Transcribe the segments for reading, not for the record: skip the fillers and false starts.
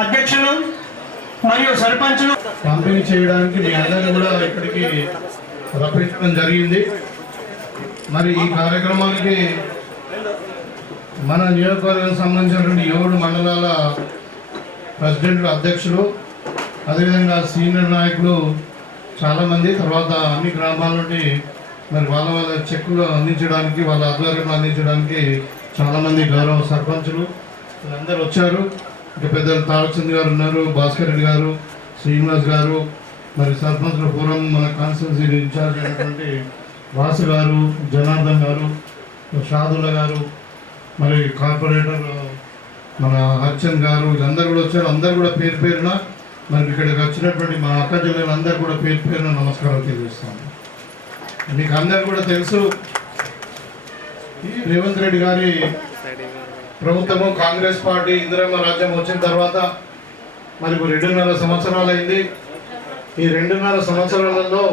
అధ్యక్షులు మరియు సర్పంచులు పంపిణీ చేయడానికి మీ అందరినీ కూడా ఇక్కడికి రప్పించడం జరిగింది. మరి ఈ కార్యక్రమానికి మన నియోజకవర్గానికి సంబంధించినటువంటి 7 మండలాల ప్రెసిడెంట్లు, అధ్యక్షులు, అదేవిధంగా సీనియర్ నాయకులు చాలామంది, తర్వాత అన్ని గ్రామాల నుండి మరి వాళ్ళ చెక్కులు అందించడానికి, వాళ్ళ ఆధ్వర్యంలో అందించడానికి చాలామంది గౌరవ సర్పంచులు వీళ్ళందరూ వచ్చారు. ఇక పెద్దలు తారకచంద్ గారు ఉన్నారు, భాస్కర్ రెడ్డి గారు, శ్రీనివాస్ గారు, మరి సర్పంచుల పూర్వం మన కాన్స్టిట్యున్సీ ఇన్ఛార్జ్ అయినటువంటి వాసు గారు, జనార్దన్ గారు, షాదుల్లా గారు, మరి కార్పొరేటర్ మన హర్చంద్ గారు, వీళ్ళందరూ కూడా వచ్చారు. అందరూ కూడా పేరు పేరున మరి ఇక్కడికి వచ్చినటువంటి మా అక్క జిల్లాలందరూ కూడా పేరు పేరున నమస్కారం తెలియజేస్తాను. మీకు అందరు కూడా తెలుసు, రేవంత్ రెడ్డి గారి ప్రభుత్వము, కాంగ్రెస్ పార్టీ ఇందిరమ్మ రాజ్యం వచ్చిన తర్వాత మరి 2.5 సంవత్సరాలు అయింది. ఈ 2.5 సంవత్సరాలలో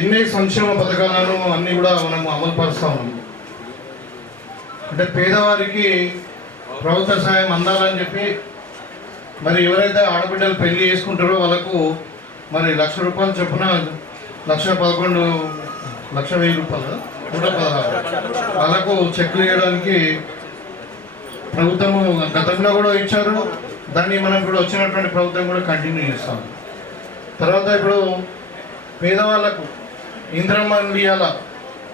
ఎన్ని సంక్షేమ పథకాలను అన్నీ కూడా మనం అమలు పరుస్తూ ఉన్నాము. అంటే పేదవారికి ప్రభుత్వ సాయం అందాలని చెప్పి మరి ఎవరైతే ఆడబిడ్డలు పెళ్లి చేసుకుంటారో వాళ్ళకు మరి ₹1,00,000 చొప్పున ₹1,11,000 116 వాళ్ళకు చెక్లు వేయడానికి ప్రభుత్వము గతంలో కూడా ఇచ్చారు. దాన్ని మనం కూడా వచ్చినటువంటి ప్రభుత్వం కూడా కంటిన్యూ చేస్తాం. తర్వాత ఇప్పుడు పేదవాళ్ళకు ఇంద్రమ్మ ఇల్లు ఇవ్వాల,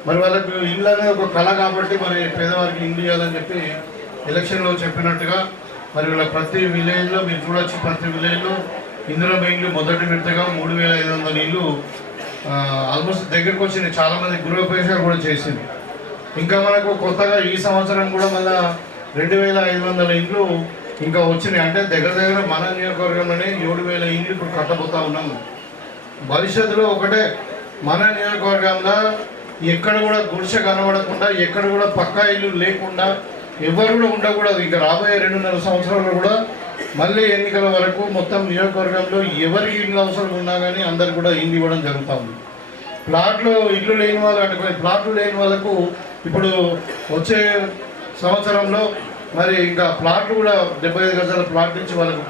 మరి వాళ్ళకు ఇల్లు అనేది ఒక కళ కాబట్టి మరి పేదవారికి ఇల్లు ఇవ్వాలని చెప్పి ఎలక్షన్లో చెప్పినట్టుగా మరి వీళ్ళ ప్రతి విలేజ్లో మీరు చూడొచ్చు, ప్రతి విలేజ్లో ఇందిరమ్మ ఇల్లు మొదటి విడతగా 3,500 ఇల్లు ఆల్మోస్ట్ దగ్గరకు వచ్చింది. చాలామంది గృహప్రవేశాలు కూడా చేసింది. ఇంకా మనకు కొత్తగా ఈ సంవత్సరం కూడా మళ్ళీ 2,500 ఇండ్లు ఇంకా వచ్చినాయి. అంటే దగ్గర దగ్గర మన నియోజకవర్గంలోనే 7,000 ఇండ్లు ఇప్పుడు కట్టబోతా ఉన్నాము. భవిష్యత్తులో ఒకటే, మన నియోజకవర్గంలో ఎక్కడ కూడా గుడిసె కనబడకుండా, ఎక్కడ కూడా పక్కా ఇల్లు లేకుండా ఎవరు కూడా ఉండకూడదు. ఇంకా రాబోయే 2.5 సంవత్సరాలు కూడా మళ్ళీ ఎన్నికల వరకు మొత్తం నియోజకవర్గంలో ఎవరికి ఇల్లు అవసరం ఉన్నా కానీ అందరు కూడా ఇల్లు ఇవ్వడం జరుగుతూ ఉంది. ప్లాట్లు ఇల్లు లేని వాళ్ళు అంటే కొన్ని ప్లాట్లు లేని వాళ్ళకు ఇప్పుడు వచ్చే సంవత్సరంలో మరి ఇంకా ప్లాట్లు కూడా 75 గజాల ప్లాట్ నుంచి వాళ్ళకు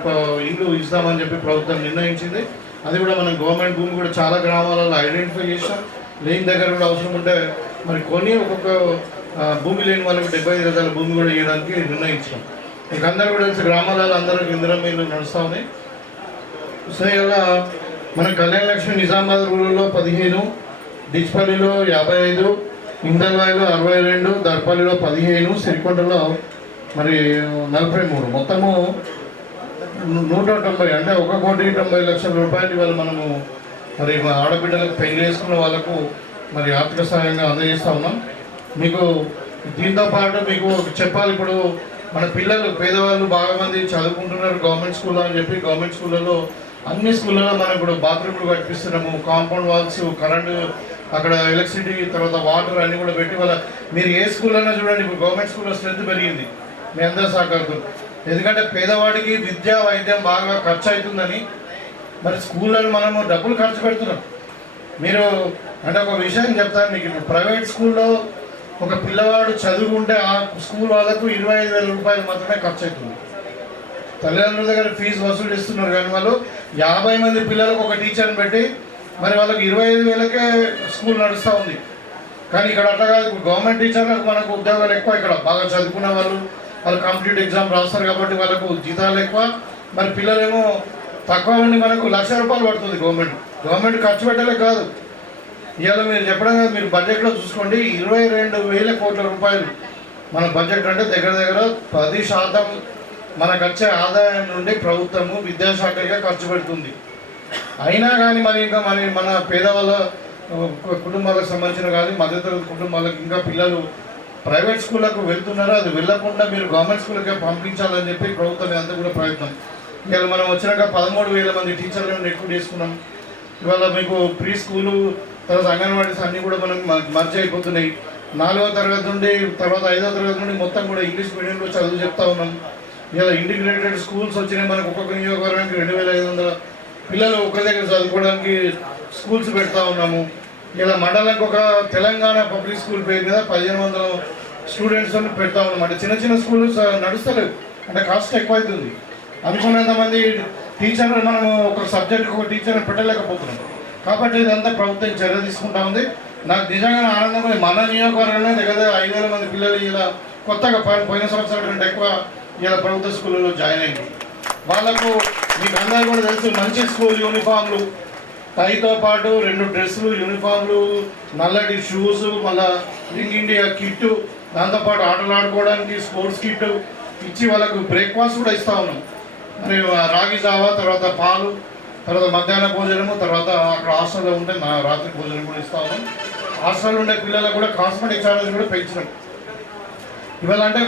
ఇల్లు ఇస్తామని చెప్పి ప్రభుత్వం నిర్ణయించింది. అది కూడా మనం గవర్నమెంట్ భూమి కూడా చాలా గ్రామాలలో ఐడెంటిఫై చేసాం. లేని దగ్గర కూడా అవసరం ఉంటే మరి కొన్ని ఒక్కొక్క భూమి లేని వాళ్ళకి 75 గజాల భూమి కూడా ఇవ్వడానికి నిర్ణయించాం. మీకు అందరూ కూడా తెలిసి గ్రామాలలో అందరికీ ఇందిరమ్మ ఇల్లు నడుస్తూ ఉన్నాయి. సో ఇలా మన కళ్యాణ లక్ష్మి నిజామాబాద్ రూరల్లో 15, డిచ్పల్లిలో 55, ఇందల్వాయిలో 62, దర్పల్లిలో 15, సిరికొండలో మరి 43, మొత్తము 190 అంటే ₹1,90,00,000 ఇవాళ మనము మరి ఆడబిడ్డలకు పెళ్లి చేసుకున్న వాళ్ళకు మరి ఆర్థిక సహాయంగా అందజేస్తూ ఉన్నాం. మీకు దీంతో పాటు మీకు చెప్పాలి, ఇప్పుడు మన పిల్లలు పేదవాళ్ళు బాగా మంది చదువుకుంటున్నారు గవర్నమెంట్ స్కూల్లో అని చెప్పి గవర్నమెంట్ స్కూళ్ళలో అన్ని స్కూళ్ళలో మనం ఇప్పుడు బాత్రూమ్లు కట్టిస్తున్నాము, కాంపౌండ్ వాల్స్, కరెంటు, అక్కడ ఎలక్ట్రిసిటీ, తర్వాత వాటర్ అన్నీ కూడా పెట్టి వాళ్ళ మీరు ఏ స్కూల్ అయినా చూడండి ఇప్పుడు గవర్నమెంట్ స్కూల్లో స్ట్రెంత్ పెరిగింది. మీ అందరూ సహకరిస్తారు. ఎందుకంటే పేదవాడికి విద్య వైద్యం బాగా ఖర్చు అవుతుందని మరి స్కూళ్ళలో మనము డబ్బులు ఖర్చు పెడుతున్నాం. మీరు అంటే ఒక విషయం చెప్తాను మీకు, ప్రైవేట్ స్కూల్లో ఒక పిల్లవాడు చదువుకుంటే ఆ స్కూల్ వాళ్ళకు ₹25,000 మాత్రమే ఖర్చు అవుతుంది. తల్లిదండ్రుల దగ్గర ఫీజు వసూలు ఇస్తున్నారు కానీ వాళ్ళు 50 మంది పిల్లలకు ఒక టీచర్ని పెట్టి మరి వాళ్ళకి 25,000కే స్కూల్ నడుస్తూ ఉంది. కానీ ఇక్కడ అట్లా కాదు. గవర్నమెంట్ టీచర్లకు మనకు ఉద్యోగాలు ఎక్కువ. ఇక్కడ బాగా చదువుకున్న వాళ్ళు కాంపిటేటివ్ ఎగ్జామ్ రాస్తారు కాబట్టి వాళ్ళకు జీతాలు ఎక్కువ. మరి పిల్లలేమో తక్కువ ఉండి మనకు ₹1,00,000 పడుతుంది. గవర్నమెంట్ ఖర్చు పెట్టలే కాదు. ఇవాళ మీరు చెప్పడం కాదు, మీరు బడ్జెట్లో చూసుకోండి, ₹22,000 కోట్ల మన బడ్జెట్. అంటే దగ్గర దగ్గర 10% మనకు వచ్చే ఆదాయం నుండి ప్రభుత్వము విద్యాశాఖగా ఖర్చు పెడుతుంది. అయినా కానీ మరి ఇంకా మన పేదవాళ్ళ కుటుంబాలకు సంబంధించిన కానీ మధ్యతరగతి కుటుంబాలకు ఇంకా పిల్లలు ప్రైవేట్ స్కూళ్ళకు వెళ్తున్నారు. అది వెళ్ళకుండా మీరు గవర్నమెంట్ స్కూల్కే పంపించాలని చెప్పి ప్రభుత్వం అంతా కూడా ప్రయత్నం. ఇవాళ మనం వచ్చినాక 13,000 మంది టీచర్లను రిక్రూట్ చేసుకున్నాం. ఇవాళ మీకు ప్రీ స్కూలు తర్వాత అంగన్వాడీస్ అన్నీ కూడా మనం మర్జ్ అయిపోతున్నాయి. 4వ తరగతి నుండి తర్వాత 5వ తరగతి నుండి మొత్తం కూడా ఇంగ్లీష్ మీడియంలో చదువు చెప్తా ఉన్నాం. ఇలా ఇంటిగ్రేటెడ్ స్కూల్స్ వచ్చినాయి. మనకు ఒక్కొక్క నియోజకవర్గానికి 2,500 పిల్లలు ఒక్క దగ్గర చదువుకోవడానికి స్కూల్స్ పెడతా ఉన్నాము. ఇలా మండలానికి ఒక తెలంగాణ పబ్లిక్ స్కూల్ పేరు మీద 1,500 స్టూడెంట్స్ పెడతా ఉన్నాం. అంటే చిన్న చిన్న స్కూల్స్ నడుస్తలేవు, అంటే కాస్ట్ ఎక్కువ అవుతుంది. అనుకున్నంత మంది టీచర్లు మనము ఒక సబ్జెక్టుకు ఒక టీచర్ని పెట్టలేకపోతున్నాం. కాబట్టి ఇదంతా ప్రభుత్వం చర్య తీసుకుంటా ఉంది. నాకు నిజంగా ఆనందం ఉంది. మన నియోజకవర్గంలో దగ్గర 5,000 మంది పిల్లలు ఇలా కొత్తగా పోయిన సంవత్సరం కంటే ఎక్కువ ఇలా ప్రభుత్వ స్కూళ్ళలో జాయిన్ అయింది. వాళ్ళకు మీకు అందరూ కూడా తెలుసు, మంచి స్కూల్ యూనిఫామ్లు, టైతో పాటు 2 డ్రెస్సులు, యూనిఫామ్లు, నల్లటి షూస్, మళ్ళీ రింగ్ ఇండియా కిట్టు, దాంతోపాటు ఆటలు ఆడుకోవడానికి స్పోర్ట్స్ కిట్ ఇచ్చి వాళ్ళకు బ్రేక్ఫాస్ట్ కూడా ఇస్తూ ఉన్నాం. మరి రాగి జావా, తర్వాత పాలు, తర్వాత మధ్యాహ్న భోజనము, తర్వాత అక్కడ హాస్టల్లో ఉంటే రాత్రి భోజనం కూడా ఇస్తూ ఉన్నాం. హాస్టల్లో ఉండే పిల్లలకు కూడా కాస్మెటిక్ ఛార్జెస్ కూడా పెంచినాం. ఇవాళ అంటే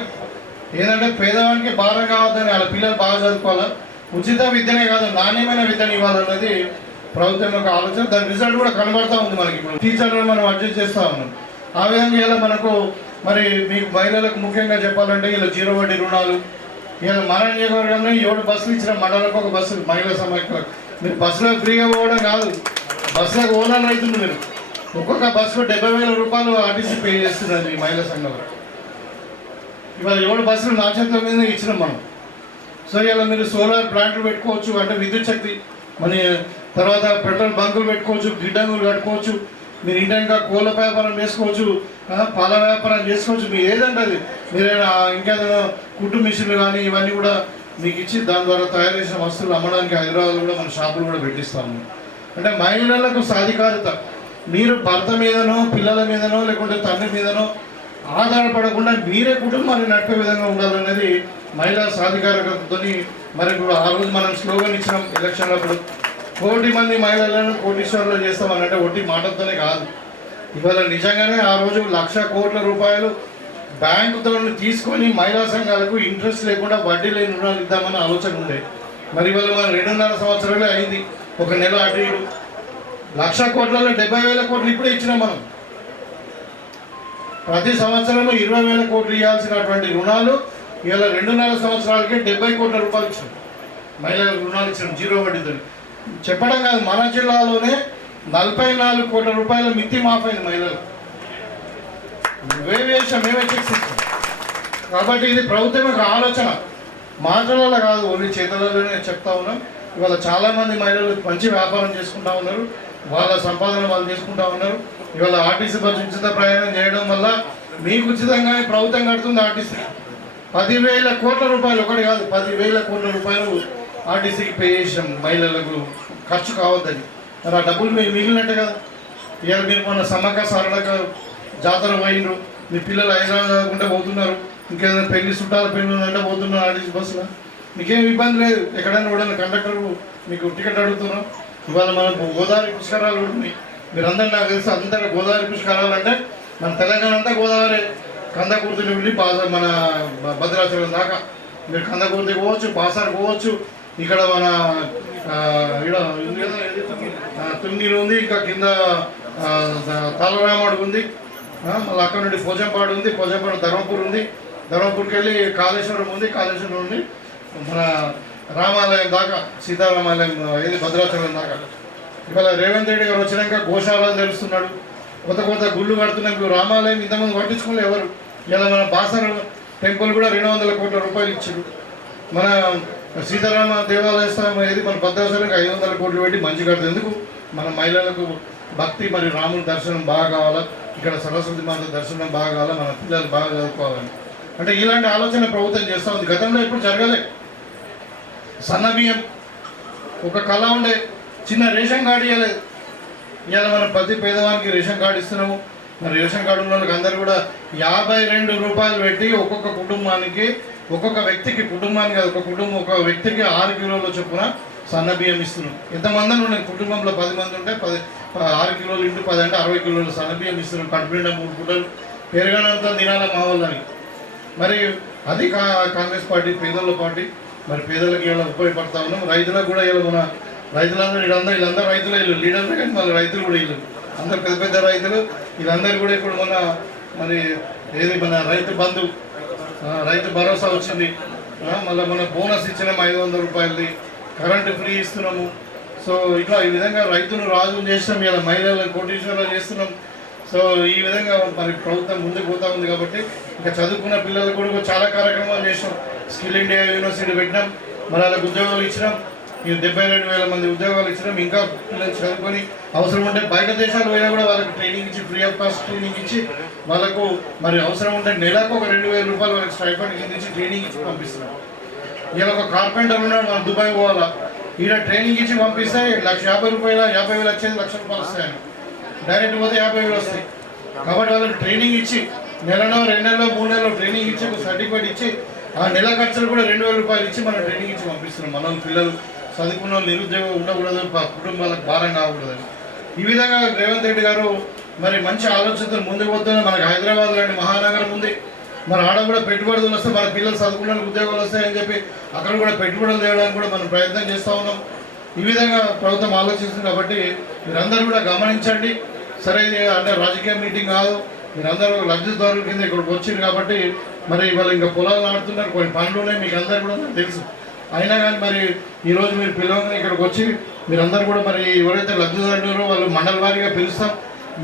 ఏంటంటే పేదవానికి భారం కావద్దని, వాళ్ళ పిల్లలు బాగా చదువుకోవాలా, ఉచిత విద్యనే కాదు నాణ్యమైన విద్యను ఇవ్వాలన్నది ప్రభుత్వం యొక్క ఆలోచన. దాని రిజల్ట్ కూడా కనబడతా ఉంది మనకి. ఇప్పుడు టీచర్లు మనం అడ్జస్ట్ చేస్తూ ఉన్నాం. ఆ విధంగా ఇలా మనకు మరి మీకు మహిళలకు ముఖ్యంగా చెప్పాలంటే ఇలా 0 వడ్డీ రుణాలు, ఇలా మన నియోజకవర్గంలో 7 బస్సులు ఇచ్చిన మండలకు ఒక బస్సు మహిళా సమాఖ్య. మీరు బస్సులో ఫ్రీగా పోవడం కాదు, బస్సులకు ఓనర్ అవుతుంది. మీరు ఒక్కొక్క బస్సులో 70,000 రూపాయలు ఆర్టీసీ పే చేస్తున్నారు ఈ మహిళా సంఘంలో. ఇవాళ 7 బస్సులు నా చేతుల మీద ఇచ్చినాం మనం. సో ఇలా మీరు సోలార్ ప్లాంట్లు పెట్టుకోవచ్చు, అంటే విద్యుత్ శక్తి, మన తర్వాత పెట్రోల్ బంకులు పెట్టుకోవచ్చు, గిడ్డంగులు కట్టుకోవచ్చు, మీరు ఇంటెంట్గా కోళ్ళ వ్యాపారం చేసుకోవచ్చు, పాల వ్యాపారం చేసుకోవచ్చు. మీరు ఏదంటే అది మీరైనా ఇంకేదైనా కుట్టు మిషన్లు కానీ ఇవన్నీ కూడా మీకు ఇచ్చి దాని ద్వారా తయారు చేసిన వస్తువులు అమ్మడానికి హైదరాబాద్లో కూడా మన షాపులు కూడా పెట్టిస్తాము. అంటే మహిళలకు సాధికారత, మీరు భర్త మీదనో పిల్లల మీదనో లేకుంటే తండ్రి మీదనో ఆధారపడకుండా మీరే కుటుంబాన్ని నడిపే విధంగా ఉండాలనేది మహిళా సాధికారతతో మరి ఇప్పుడు ఆ రోజు మనం స్లోగన్ ఇచ్చినాం ఎలక్షన్లప్పుడు, 1,00,00,000 మంది మహిళలను కోటీశ్వరులు చేస్తామనంటే ఒట్టి మాటలతోనే కాదు. ఇవాళ నిజంగానే ఆ రోజు 1,00,00,000 కోట్ల రూపాయలు బ్యాంకుతో తీసుకొని మహిళా సంఘాలకు ఇంట్రెస్ట్ లేకుండా వడ్డీ లేని రుణాలు ఇద్దామని ఆలోచన ఉండే. మరి ఇవాళ మనం 2.5 సంవత్సరాలే అయింది, ఒక నెల అటు ఇటు. 1,00,00,000 కోట్లలో 70,000 కోట్లు ఇప్పుడే ఇచ్చినాం మనం. ప్రతి సంవత్సరము 20,000 కోట్లు ఇవ్వాల్సినటువంటి రుణాలు ఇవాళ 2.5 సంవత్సరాలకే 70 కోట్ల రూపాయలు ఇచ్చినాం. మహిళలకు రుణాలు ఇచ్చినాం 0 వడ్డీతో. చెప్పడం కాదు, మన జిల్లాలోనే 44 కోట్ల రూపాయల మిత్తి మాఫైంది మహిళలు. మేమే చెక్స్ ఇస్తాం. కాబట్టి ఇది ప్రభుత్వం యొక్క ఆలోచన, మాటలలో కాదు, ఓన్లీ చేతులలోనే చెప్తా ఉన్నాం. ఇవాళ చాలామంది మహిళలు మంచి వ్యాపారం చేసుకుంటా ఉన్నారు, వాళ్ళ సంపాదన వాళ్ళు చేసుకుంటా ఉన్నారు. ఇవాళ ఆర్టీసీ బస్సు ఉచిత ప్రయాణం చేయడం వల్ల మీకు ఉచితంగానే ప్రభుత్వం కడుతుంది ఆర్టీసీ. 10,000 కోట్ల రూపాయలు, ఒకటి కాదు 10,000 కోట్ల రూపాయలు ఆర్టీసీకి పే చేసాం మహిళలకు ఖర్చు కావద్దని. మరి ఆ డబ్బులు మీరు మిగిలినట్టే కదా. ఇవాళ మీరు మన సమ్మక్క సారళక జాతర పోయినరు, మీ పిల్లలు హైదరాబాద్ చదువుకుంటే పోతున్నారు, ఇంకేదైనా పెళ్లి చుట్టాల పెళ్లి ఉందంటే పోతున్నారు ఆర్టీసీ బస్సులో, మీకేం ఇబ్బంది లేదు. ఎక్కడైనా కూడా కండక్టర్ మీకు టికెట్ అడుగుతున్నాం. ఇవాళ మనకు గోదావరి పుష్కరాలు ఉన్నాయి, మీరందరూ నాకు తెలుసు. అందరూ గోదావరి పుష్కరాలు అంటే మన తెలంగాణ అంతా గోదావరి, కందకుర్తి నుండి మన భద్రాచలం దాకా మీరు కందకుర్తి పోవచ్చు, బాసార్ పోవచ్చు. ఇక్కడ మన తుంగిరు ఉంది, ఇంకా కింద తాళరామాడు ఉంది, మళ్ళీ అక్కడ నుండి పోజంపాడు ఉంది, పోజంపాడు ధర్మపూర్ ఉంది, ధర్మపూర్కి వెళ్ళి కాళేశ్వరం ఉంది, కాళేశ్వరం నుండి మన రామాలయం దాకా, సీతారామాలయం ఏది భద్రాచలం దాకా. ఇవాళ రేవంత్ రెడ్డి గారు వచ్చినాక గోశాలను తెలుస్తున్నాడు, కొత్త కొత్త గుళ్ళు కడుతున్నాక. రామాలయం ఇంతమంది పట్టించుకోలే ఎవరు. ఇలా మన బాసర టెంపుల్ కూడా 200 కోట్ల రూపాయలు ఇచ్చారు. మన సీతారామ దేవాలయం ఏది మన భద్రాచలంకి 500 కోట్లు పెట్టి మంచి కడుతుంది. ఎందుకు? మన మహిళలకు భక్తి మరియు రాముని దర్శనం బాగా కావాలా, ఇక్కడ సరస్వతి మాత దర్శనం బాగా కావాలా, మన పిల్లలు బాగా చదువుకోవాలని. అంటే ఇలాంటి ఆలోచన ప్రభుత్వం చేస్తూ ఉంది. గతంలో ఎప్పుడు జరగలే. సన్న బియ్యం ఒక కళ ఉండే, చిన్న రేషన్ కార్డు ఇవ్వలేదు. ఇవాళ మనం ప్రతి పేదవానికి రేషన్ కార్డు ఇస్తున్నాము. మరి రేషన్ కార్డు ఉన్న వాళ్ళకి అందరూ కూడా 52 రూపాయలు పెట్టి ఒక్కొక్క కుటుంబానికి, ఒక్కొక్క వ్యక్తికి, కుటుంబానికి కాదు, ఒక వ్యక్తికి 6 కిలోల చొప్పున సన్న బియ్యం ఇస్తున్నాం. ఎంతమంది ఉన్నాయి కుటుంబంలో? 10 మంది ఉంటే 6 కిలోలు ఇంటూ 10 అంటే 60 కిలోల సన్న బియ్యం ఇస్తున్నాం. కడుపు నిండా 3 పూటలు పెరగడంతో తినాల మా వాళ్ళని. మరి అది కాంగ్రెస్ పార్టీ, పేదల పార్టీ. మరి పేదలకు ఇలా ఉపయోగపడతా ఉన్నాం. రైతులకు కూడా ఇలా మన రైతులందరూ వీళ్ళందరూ రైతులు లీడర్లే, కానీ మళ్ళీ రైతులు కూడా వీళ్ళు అందరు పెద్ద పెద్ద రైతులు. వీళ్ళందరూ కూడా ఇప్పుడు మరి ఏది మన రైతు బంధు, రైతు భరోసా వచ్చింది. మళ్ళీ మన బోనస్ ఇచ్చినాము 500 రూపాయలది, కరెంటు ఫ్రీ ఇస్తున్నాము. సో ఇట్లా ఈ విధంగా రైతును రాజును చేస్తున్నాం, ఇలా మహిళలను కోటీశ్వరాలు చేస్తున్నాం. సో ఈ విధంగా మరి ప్రభుత్వం ముందుకు పోతా ఉంది. కాబట్టి ఇంకా చదువుకున్న పిల్లలు కూడా చాలా కార్యక్రమాలు చేసినాం. స్కిల్ ఇండియా యూనివర్సిటీ పెట్టినాం. మరి వాళ్ళకి ఉద్యోగాలు ఇచ్చినాం. ఈ 72,000 మంది ఉద్యోగాలు ఇచ్చినాం. ఇంకా పిల్లలు చదువుకొని అవసరం ఉంటే బయట దేశాలు పోయినా కూడా వాళ్ళకి ట్రైనింగ్ ఇచ్చి ఫ్రీ ఆఫ్ కాస్ట్ ట్రైనింగ్ ఇచ్చి వాళ్ళకు మరి అవసరం ఉంటే నెలకు ఒక 2,000 రూపాయలు వాళ్ళకి స్టైఫండ్ కింద ఇచ్చి ట్రైనింగ్ ఇచ్చి పంపిస్తున్నాం. ఇలా ఒక కార్పెంటర్ ఉన్నాడు, మనం దుబాయ్ పోవాలా, ఈయన ట్రైనింగ్ ఇచ్చి పంపిస్తే 1,50,000 రూపాయలు 50,000 వచ్చేది 1,00,000 రూపాయలు వస్తాయి. డైరెక్ట్ పోతే 50,000 వస్తాయి. కాబట్టి వాళ్ళకి ట్రైనింగ్ ఇచ్చి నెలలో 2 నెలలో 3 నెలలో ట్రైనింగ్ ఇచ్చి ఒక సర్టిఫికేట్ ఇచ్చి ఆ నెల ఖర్చులు కూడా 2,000 రూపాయలు ఇచ్చి మనం ట్రైనింగ్ ఇచ్చి పంపిస్తున్నాం. మన పిల్లలు చదువుకున్న వాళ్ళు నిరుద్యోగం ఉండకూడదు, కుటుంబాలకు భారం కాకూడదు. ఈ విధంగా రేవంత్ రెడ్డి గారు మరి మంచి ఆలోచనతో ముందుకు పోతున్నారు. మనకు హైదరాబాద్ లాంటి మహానగరం ఉంది, మరి ఆడ కూడా పెట్టుబడులు వస్తే మన పిల్లలు చదువుకున్న ఉద్యోగాలు వస్తాయని చెప్పి అక్కడ కూడా పెట్టుబడులు తేవడానికి కూడా మనం ప్రయత్నం చేస్తూ ఉన్నాం. ఈ విధంగా ప్రభుత్వం ఆలోచిస్తుంది. కాబట్టి మీరందరూ కూడా గమనించండి. సరే, ఇది అంటే రాజకీయ మీటింగ్ కాదు, మీరందరూ లబ్ధిదారుల కింద ఇక్కడికి వచ్చింది కాబట్టి మరి ఇవాళ ఇంకా పొలాలు ఆడుతున్నారు, కొన్ని పనులు ఉన్నాయి, మీకు అందరు కూడా నాకు తెలుసు. అయినా కానీ మరి ఈరోజు మీరు పిల్లలని ఇక్కడికి వచ్చి మీరందరూ కూడా మరి ఎవరైతే లబ్ధిదారులు వాళ్ళు మండల వారీగా పిలుస్తాం,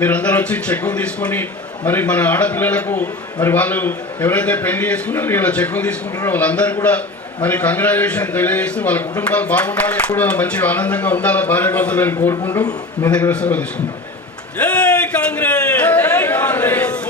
మీరందరూ వచ్చి చెక్కులు తీసుకొని మరి మన ఆడపిల్లలకు మరి వాళ్ళు ఎవరైతే పెళ్లి చేసుకున్నారో ఇలా చెక్కులు తీసుకుంటారో వాళ్ళందరూ కూడా మరి కంగ్రాచులేషన్ తెలియజేస్తూ వాళ్ళ కుటుంబాలు బాగుండాలి, కూడా మంచిగా ఆనందంగా ఉండాలి భార్య భర్తలని కోరుకుంటూ మీ దగ్గర సెలవు తీసుకుంటాం. జై కాంగ్రెస్.